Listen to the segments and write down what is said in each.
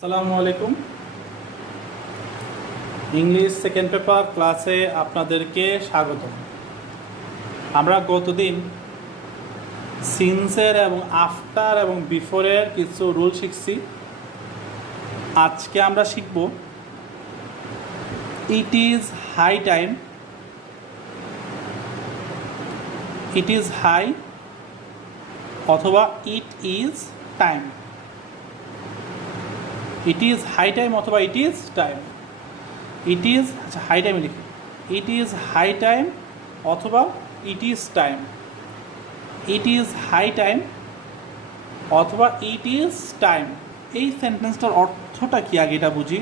আসসালামু আলাইকুম। English second paper ক্লাসে আপনাদেরকে স্বাগত। আমরা গতদিন সিন্সের এবং আফটার এবং বিফোরের কিছু রুল শিখছি। আজকে আমরা শিখব it is high time, it is high অথবা it is time. It is high time অথবা it is time. It is high time লিখি, ইট ইজ হাই টাইম অথবা it is time. It is high time অথবা it is time. এই সেন্টেন্সটার অর্থটা কি আগে এটা বুঝি।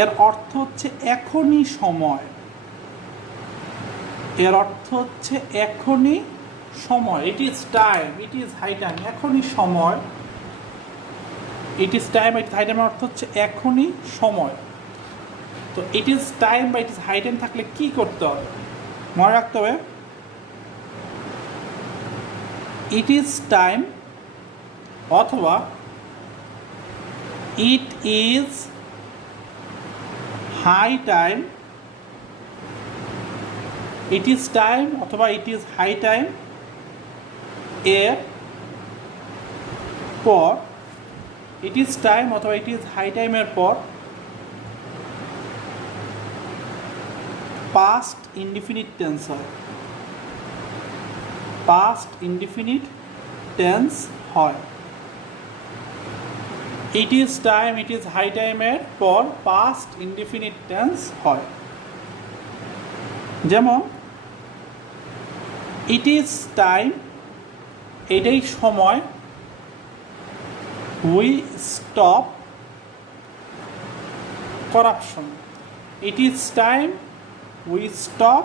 এর অর্থ হচ্ছে এখনই সময়। এর অর্থ হচ্ছে এখনই সময়। It is time, it is high time, এখনই সময়। It is time, it is high টাইমের অর্থ হচ্ছে এখনই সময়। তো ইট ইজ টাইম বা ইট ইজ হাই টাইম থাকলে কী করতে হবে মনে রাখতে হবে। ইট ইজ টাইম অথবা it is high time. It is time অথবা ইট ইজ হাই টাইম এর পর, ইট ইজ টাইম অথবা ইট ইজ হাই টাইমের পর পাস্ট ইনডিফিনিট টেন্স হয়। পাস্ট ইনডিফিনিট টেন্স হয়। It is time, it is high টাইমের পর পাস্ট ইনডিফিনিট টেন্স হয়। যেমন ইট ইজ টাইম, এটাই সময়, we stop corruption. It is time we stop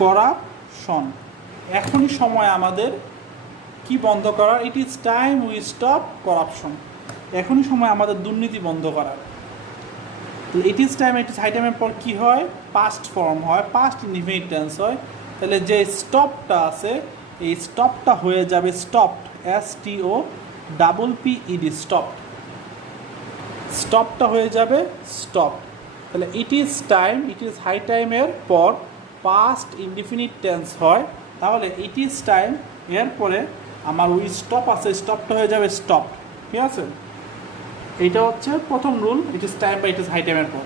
corruption. এখনই সময় আমাদের কি বন্ধ করার। It is time we stop corruption. এখনই সময় আমাদের দুর্নীতি বন্ধ করার। It is time, it is high টাইমের পর কী হয়, পাস্ট ফর্ম হয়, পাস্ট ইনডিফিনিট টেন্স হয়। তাহলে যে স্টপটা আছে এই স্টপটা হয়ে যাবে স্টপড, STOPPED, স্টপ। স্টপটা হয়ে যাবে স্টপ। তাহলে it is time, it is high টাইমের পর পাস্ট ইনডিফিনিট টেন্স হয়। তাহলে ইট ইজ টাইম এর পরে আমার উই স্টপ আছে, স্টপটা হয়ে যাবে স্টপ। ঠিক আছে, এইটা হচ্ছে প্রথম রুল, ইট ইজ টাইম বা ইট ইজ হাই টাইমের পর।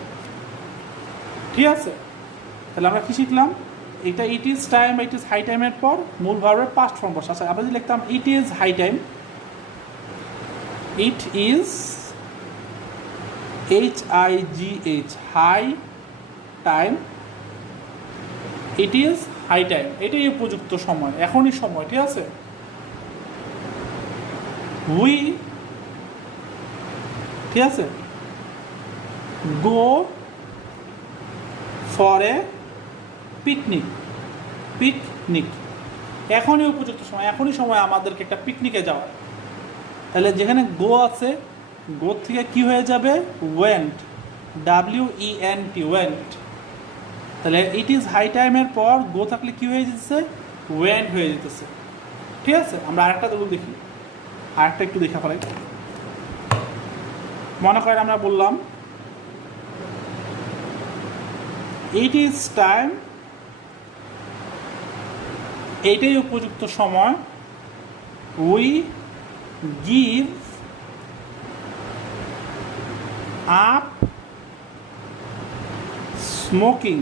ঠিক আছে, তাহলে আমরা কী শিখলাম, এটা ইট ইজ টাইম বা ইট ইজ হাই টাইমের পর মূল ভার্বের পাস্ট ফর্ম বসে। আচ্ছা, আমরা যদি লিখতাম it is high time, it is HIGH, high time, it is high time, এটাই উপযুক্ত সময়, এখনই সময়। ঠিক আছে, উই, ঠিক আছে, go for a picnic. Picnic এখনই উপযুক্ত সময়, এখনই সময় আমাদেরকে একটা পিকনিকে যাওয়ার। তাহলে যেখানে গো আছে, গো থেকে কি হয়ে যাবে, ওয়েন্ট, WENT, ওয়েন্ট। তাহলে ইট ইজ হাই টাইমের পর গো থাকলে কি হয়ে যেতেছে, ওয়েন্ট হয়ে যেতেছে। ঠিক আছে, আমরা আরেকটা রুল দেখি, আরেকটা একটু দেখা ফেলাই। মনে করেন আমরা বললাম ইট ইজ টাইম, এইটাই উপযুক্ত সময়, উই গিভ আপ স্মোকিং।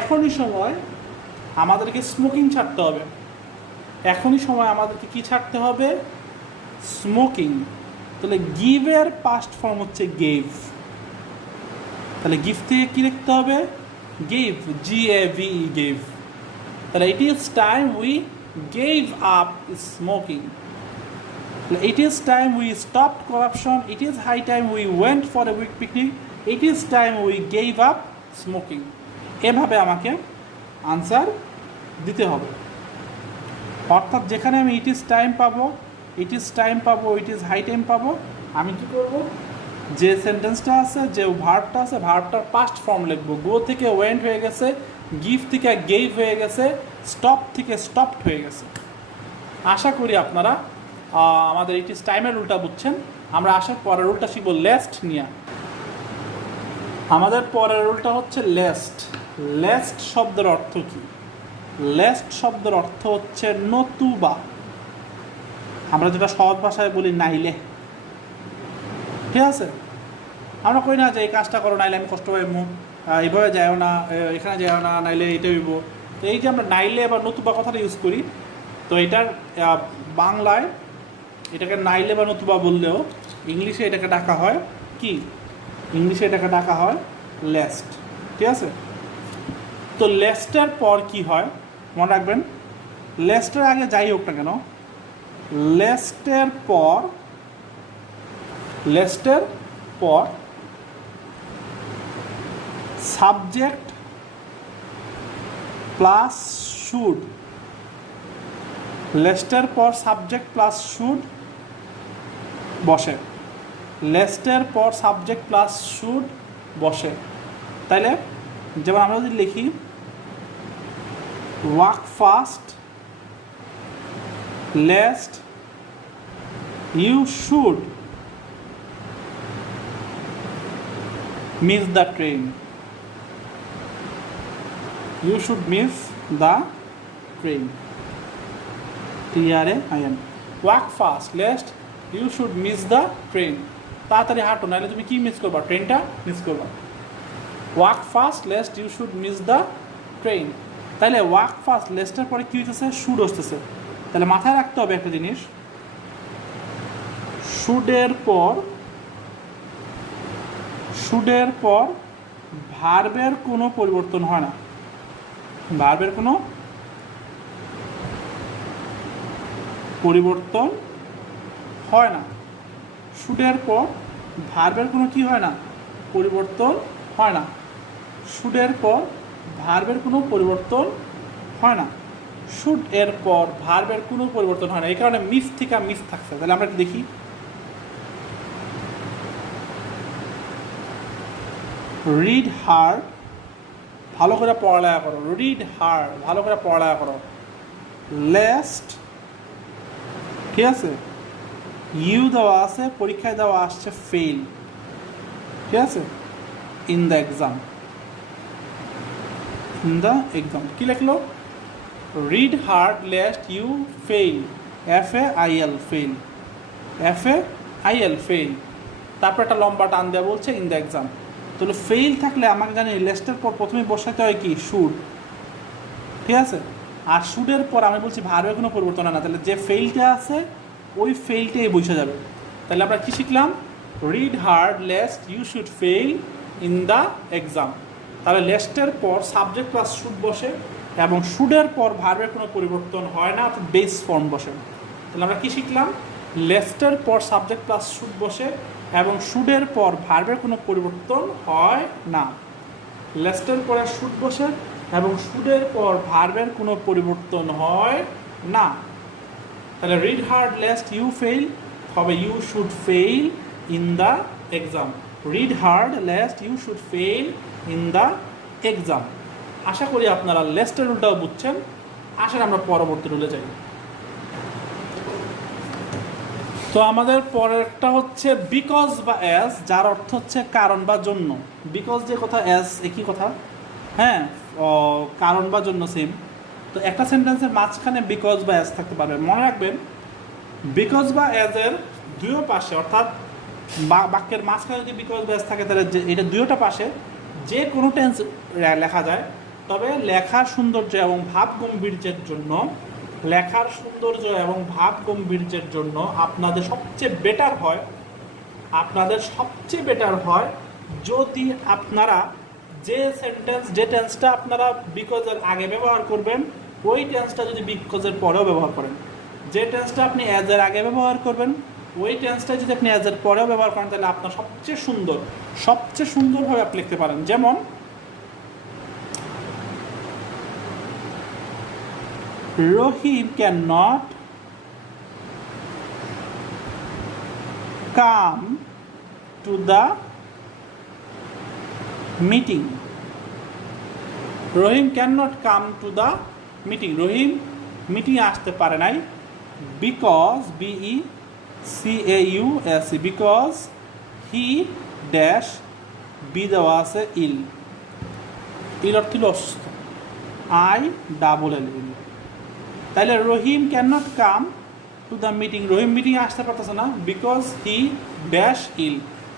এখনই সময় আমাদেরকে স্মোকিং ছাড়তে হবে। এখনই সময় আমাদেরকে কি ছাড়তে হবে, স্মোকিং। তাহলে গিভের পাস্ট ফর্ম হচ্ছে গেভ। তাহলে গিভ থেকে কী লিখতে হবে, গেভ, GAVE, গেভ। তাহলে it is time we gave up smoking. It is time we stopped corruption. It is high time we went for a week picnic. It is time we gave up smoking. এভাবে আমাকে answer দিতে হবে। অর্থাৎ যেখানে আমি ইট is time পাবো, ইট is time পাবো, ইট is high time পাবো, আমি কী করব, যে সেন্টেন্সটা আছে, যে ভার্বটা আছে, ভার্বটার পাস্ট ফর্ম লিখবো। গো থেকে ওয়েন্ট হয়ে গেছে, গিভ থেকে গেভ হয়ে গেছে, স্টপ থেকে স্টপড হয়ে গেছে। আশা করি আপনারা আমাদের ইট ইজ টাইমের রুলটা বুঝছেন। আমরা আসার পরের রুলটা শিখবো লেস্ট নিয়ে। আমাদের পরের রুলটা হচ্ছে লেস্ট। লেস্ট শব্দের অর্থ কি? লেস্ট শব্দের অর্থ হচ্ছে নতুবা। আমরা যেটা সহজ ভাষায় বলি নাইলে, ঠিক আছে? আমরা কই না যে এই কাজটা করো নাইলে আমি কষ্ট পাইবো, এইভাবে যাও না, এখানে যাও না, নাইলে এটা হইব। তো এই যে আমরা নাইলে বা নতুবা কথাটা ইউজ করি, তো এটার বাংলায় এটাকে নাইলে বা নতুবা বললেও ইংলিশে এটাকে ডাকা হয় কি? ইংলিশে এটাকে ডাকা হয় লেস্ট, ঠিক আছে? তো লেস্টের পর কি হয় মনে রাখবেন, লেস্টের আগে যাই হোক না কেন, লেস্টের পর সাবজেক্ট প্লাস শুড, লেস্টের পর সাবজেক্ট প্লাস শুড বসে। লেস্টের পর সাবজেক্ট প্লাস শুড বসে। তাইলে যেমন আমরা যদি লিখি walk fast lest you should miss the train, you should miss the train, TRAIN। Walk fast lest you should miss the train, তাড়াতাড়ি হাঁটো নাহলে তুমি কি মিস করবা? ট্রেনটা মিস করবা। Walk fast lest you should miss the train. তাহলে walk fast লেস্টের পরে কী হইতেছে? শুড আসতেছে। তাহলে মাথায় রাখতে হবে একটা জিনিস, শুডের পর ভার্বের কোনো পরিবর্তন হয় না। ভার্বের কোনো পরিবর্তন হয় না। শুডের পর ভার্বের কোনো কি হয় না? পরিবর্তন হয় না। শুডের পর ভার্বের কোনো পরিবর্তন হয় না। শুড এর পর ভার্বের কোনো পরিবর্তন হয় না, এই কারণে মিস থেকে মিস থাকছে। তাহলে আমরা একটু দেখি, রিড হার্ড, ভালো করে পড়ালেখা করো। রিড হার্ড, ভালো করে পড়ালেখা করো। লেস্ট, ঠিক আছে? ইউ দেওয়া আছে, পরীক্ষায় দেওয়া আসছে ফেল, ঠিক আছে? In the exam, in the exam কি লিখলো? Read hard lest you fail, FAIL fail, FAIL fail. তারপর একটা লম্বা টান দেওয়া বলছে ইন দ্য এক্সাম। তাহলে ফেল থাকলে আমাকে জানি লেস্টের পর প্রথমে বসাতে হয় কি? শুড, ঠিক আছে? আর শুডের পর আমি বলছি ভার্বের কোনো পরিবর্তন হয় না, তাহলে যে ফেলটা আছে ওই ফেলটাই বসে যাবে। তাহলে আমরা কি শিখলাম? Read hard lest you should fail in the exam. তাহলে লেস্টের পর সাবজেক্ট প্লাস শুড বসে এবং শুডের পর ভার্বের কোনো পরিবর্তন হয় না, অর্থাৎ বেস ফর্ম বসে। তাহলে আমরা কি শিখলাম? লেস্টের পর সাবজেক্ট প্লাস শুড বসে এবং শুডের পর ভার্বের কোনো পরিবর্তন হয় না। লেস্টের পরে শুড বসে এবং শুডের পর ভার্বের কোনো পরিবর্তন হয় না। তাহলে read hard lest you fail হবে you should fail in the exam. Read hard lest you should fail in the exam. আশা করি আপনারা লেস্টের রুলটাও বুঝছেন। আসেন আমরা পরবর্তী রুলে যাই। তো আমাদের পরেরটা হচ্ছে বিকজ বা অ্যাজ, যার অর্থ হচ্ছে কারণ বা জন্য। বিকজ যে কথা, অ্যাজ একই কথা, হ্যাঁ, কারণ বা জন্য সেম। তো একটা সেন্টেন্সের মাঝখানে বিকজ বা অ্যাজ থাকতে পারবে। মনে রাখবেন বিকজ বা অ্যাজের দুটো পাশে, অর্থাৎ বাক্যের মাঝখানে যদি বিকজ বা অ্যাজ থাকে তাহলে এটা দুটোটা পাশে যে কোনো টেন্স লেখা যায়। তবে লেখার সৌন্দর্য এবং ভাব গম্ভীর্যের জন্য, লেখার সৌন্দর্য এবং ভাব গম্ভীর্যের জন্য আপনাদের সবচেয়ে বেটার হয় যদি আপনারা যে টেন্সটা আপনারা বিকজের আগে ব্যবহার করবেন ওই টেন্সটা যদি বিকজের পরেও ব্যবহার করেন। যে টেন্সটা আপনি অ্যাজের আগে ব্যবহার করবেন ওই টেন্সটা যদি আপনি অ্যাজের পরেও ব্যবহার করেন তাহলে আপনার সবচেয়ে সুন্দরভাবে আপনি লিখতে পারেন। যেমন Rohim cannot come to the meeting. Rahim can not come to the meeting. Rahim মিটিংয়ে আসতে পারে নাই। Because BECAUSE because he dash be দেওয়া আছে ইল অর্থ হলো অসুস্থ, ILL ইল। তাহলে Rahim can not come to the meeting, Rahim মিটিংয়ে আসতে পারতেছে না বিকজ হি ড্যাশ ইল,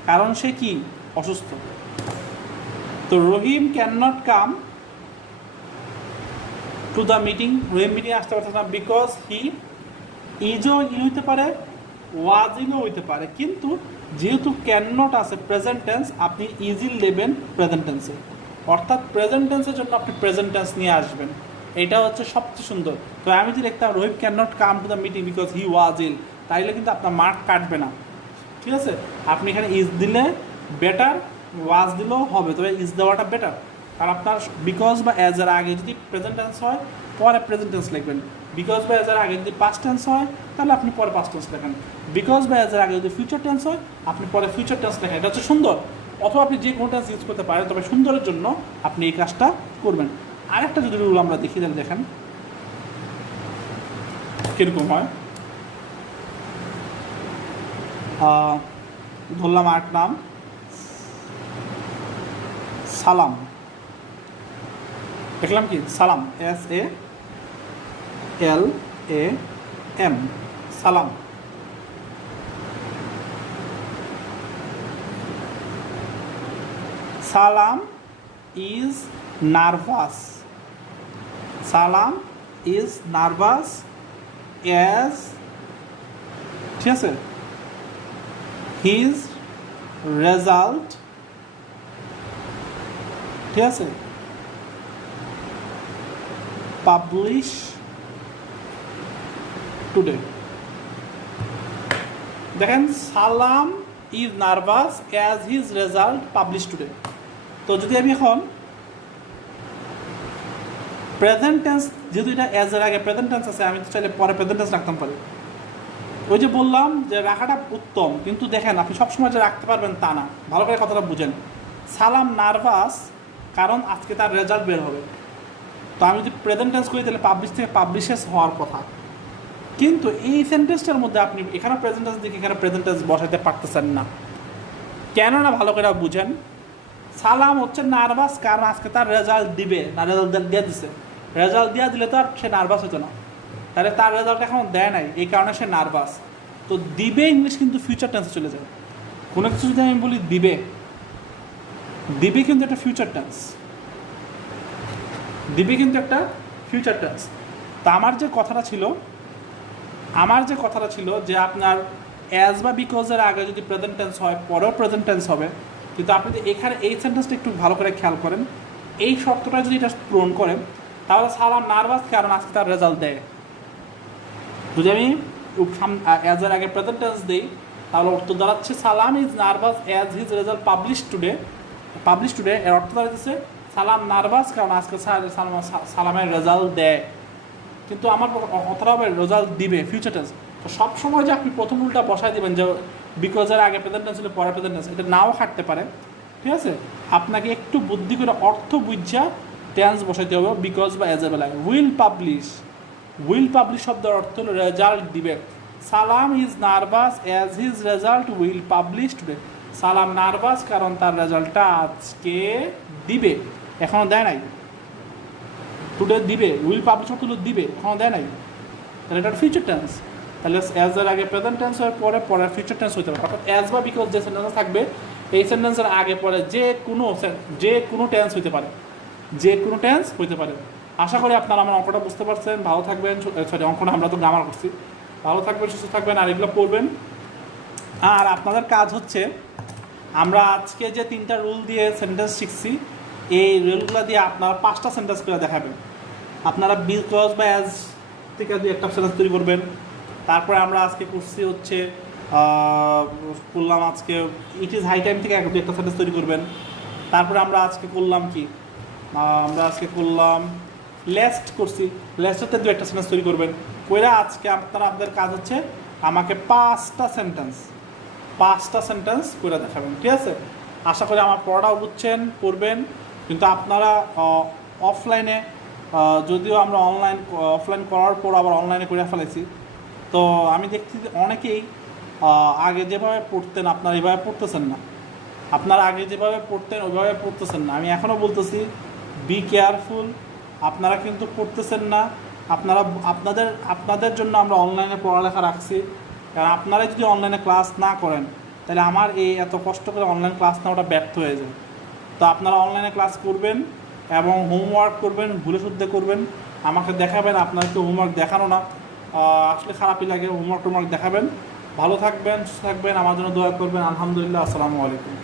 কারণ সে কি অসুস্থ। তো Rahim can not come to the meeting, Rahim মিটিংয়ে আসতে পারতেছে না বিকজ হি ইজও ইল হইতে পারে, ওয়াজ ইলও হইতে পারে, কিন্তু যেহেতু ক্যান নট আছে প্রেজেন্ট টেন্স, আপনি ইজিল নেবেন প্রেজেন্ট টেন্সে, অর্থাৎ প্রেজেন্ট টেন্সের জন্য আপনি প্রেজেন্ট টেন্স নিয়ে আসবেন। এটা হচ্ছে সবচেয়ে সুন্দর। তো আমি যদি দেখতাম Rahim can not come to the meeting because he was ill, তাইলে কিন্তু আপনার মার্ক কাটবে না, ঠিক আছে। আপনি এখানে ইজ দিলে বেটার, ওয়াজ দিলেও হবে, তবে ইজ দেওয়াটা বেটার, কারণ আপনার বিকজ বা অ্যাজ এর আগে যদি প্রেজেন্ট টেন্স হয় পরে প্রেজেন্ট টেন্স লিখবেন, বিকজ বা অ্যাজ এর আগে যদি পাস্ট টেন্স হয় তাহলে আপনি পরে পাস্ট টেন্স লেখেন, বিকজ বা অ্যাজ এর আগে যদি ফিউচার টেন্স হয় আপনি পরে ফিউচার টেন্স লেখেন। এটা হচ্ছে সুন্দর। অথবা আপনি যে কোনো টেন্স ইউজ করতে পারেন, তবে সুন্দরের জন্য আপনি এই কাজটা করবেন। আরেকটা যদি রুল আমরা দেখি, তাহলে দেখেন কীরকম হয়। ধরলাম আরেক নাম সালাম, দেখলাম কি সালাম, SALAM সালাম। সালাম ইজ নার্ভাস, সালাম ইজ নার্ভাস অ্যাজ, ঠিক আছে, হিজ রেজাল্ট, ঠিক আছে, পাবলিশ টুডে। দেখেন সালাম is nervous as his result publish today. তো যদি আমি এখন প্রেজেন্ট টেন্স, যেহেতু এটা অ্যাজ এর আগে প্রেজেন্ট টেন্স আছে, আমি তো চাইলে পরে প্রেজেন্ট টেন্স রাখতাম পারি। ওই যে বললাম যে রাখাটা উত্তম, কিন্তু দেখেন আপনি সবসময় যে রাখতে পারবেন তা না, ভালো করে কথাটা বুঝেন। সালাম নার্ভাস কারণ আজকে তার রেজাল্ট বের হবে, তো আমি যদি প্রেজেন্ট টেন্স করি তাহলে পাবলিশ থেকে পাবলিশেস হওয়ার কথা, কিন্তু এই সেন্টেন্সটার মধ্যে আপনি এখানে প্রেজেন্ট টেন্স দেখে এখানে প্রেজেন্ট টেন্স বসাতে পারতেছেন না। কেন না ভালো করে বুঝেন। সালাম হচ্ছে নার্ভাস কারণ আজকে তার রেজাল্ট দিবে, না রেজাল্ট দিয়ে দিছে, রেজাল্ট দিয়ে দিলে তো আর সে নার্ভাস হতো না, তাহলে তার রেজাল্ট এখন দেয় নাই, এই কারণে সে নার্ভাস। তো দিবে ইংলিশ কিন্তু ফিউচার টেন্সে চলে যায়। কোনো কিছু যদি আমি বলি দিবে, দিবে কিন্তু একটা ফিউচার টেন্স, দিবে কিন্তু একটা ফিউচার টেন্স। তা আমার যে কথাটা ছিল যে আপনার অ্যাজ বা বিকজের আগে যদি প্রেজেন্ট টেন্স হয় পরেও প্রেজেন্ট টেন্স হবে, কিন্তু আপনি যদি এখানে এই সেন্টেন্সটা একটু ভালো করে খেয়াল করেন, এই শর্তটা যদি এটা পূরণ করেন তাহলে সালাম নার্ভাস কারণ আজকে তার রেজাল্ট দেয়। যদি আমি অ্যাজ এর আগে প্রেজেন্ট টেন্স দিই তাহলে অর্থ দাঁড়াচ্ছে সালাম is nervous as his result publish today, এর অর্থ দাঁড়াচ্ছে সালাম নার্ভাস কারণ আজকে সালামের রেজাল্ট দেয়, কিন্তু আমার কথাটা হবে রেজাল্ট দিবে ফিউচার টেন্স। তো সবসময় যে আপনি প্রথম রুলটা বসায় দেবেন যে বিকজের আগে প্রেজেন্ট টেন্স ছিল পরে প্রেজেন্ট টেন্স, এটা নাও খাটতে পারে, ঠিক আছে। আপনাকে একটু বুদ্ধি করে অর্থ বুঝা টেন্স বসাইতে হবে। বিকজ বা অ্যাজ এ বেলায় উইল পাবলিশ শব্দের অর্থ হলো রেজাল্ট দিবে। সালাম is nervous as his result will publish today, সালাম নার্ভাস কারণ তার রেজাল্টটা আজকে দিবে, এখনও দেয় নাই, টুডে দিবে, উইল পাবলিশ অর্থ হলো দিবে, এখনও দেয় নাই, তাহলে এটা ফিউচার টেন্স। তাহলে অ্যাজ এর আগে প্রেজেন্ট টেন্স হওয়ার পরে ফিউচার টেন্স হতে পারে, অর্থাৎ অ্যাজ বা বিকজ যে সেন্টেন্স থাকবে এই সেন্টেন্সের আগে পরে যে কোনো টেন্স হইতে পারে, আশা করি আপনারা আমার অঙ্কটা বুঝতে পারছেন। ভালো থাকবেন, সরি অঙ্কটা আমরা তো গ্রামার করছি। ভালো থাকবেন, সুস্থ থাকবেন, আর এগুলো পড়বেন। আর আপনাদের কাজ হচ্ছে আমরা আজকে যে 3টা রুল দিয়ে সেন্টেন্স শিখছি, এই রুলগুলো দিয়ে আপনারা 5টা সেন্টেন্স করে দেখাবেন। আপনারা বিকজ বা অ্যাজ থেকে একটা সেন্টেন্স তৈরি করবেন। তারপরে আমরা আজকে করছি হচ্ছে করলাম আজকে ইট ইজ হাই টাইম থেকে একটা সেন্টেন্স তৈরি করবেন। তারপরে আমরা আজকে করলাম কি, আমরা আজকে করলাম লেস্ট করছি, লেস্টের থেকে একটা সেন্টেন্স তৈরি করবেন। কইরা আজকে আপনাদের কাজ হচ্ছে আমাকে 5টা সেন্টেন্স করে দেখাবেন, ঠিক আছে। আশা করি আমার পড়াটাও বুঝছেন, পড়বেন। কিন্তু আপনারা অফলাইনে, যদিও আমরা অফলাইন করার পর আবার অনলাইনে করে ফেলেছি, তো আমি দেখছি যে অনেকেই আগে যেভাবে পড়তেন আপনারা এভাবে পড়তেছেন না, আপনারা আগে যেভাবে পড়তেন ওইভাবে পড়তেছেন না। আমি এখনও বলতেছি বি কেয়ারফুল, আপনারা কিন্তু পড়তেছেন না। আপনাদের জন্য আমরা অনলাইনে পড়ালেখা রাখছি, কারণ আপনারাই যদি অনলাইনে ক্লাস না করেন তাহলে আমার এই এত কষ্ট করে অনলাইন ক্লাস নেওয়াটা ব্যর্থ হয়ে যায়। তো আপনারা অনলাইনে ক্লাস করবেন এবং হোমওয়ার্ক করবেন, ভুলে শুদ্ধে করবেন, আমাকে দেখাবেন। আপনাদেরকে হোমওয়ার্ক দেখানো না আসলে খারাপই লাগে, হোমওয়ার্ক টোমওয়ার্ক দেখাবেন। ভালো থাকবেন, সুস্থ থাকবেন, আমার জন্য দোয়া করবেন। আলহামদুলিল্লাহ, আসসালামু আলাইকুম।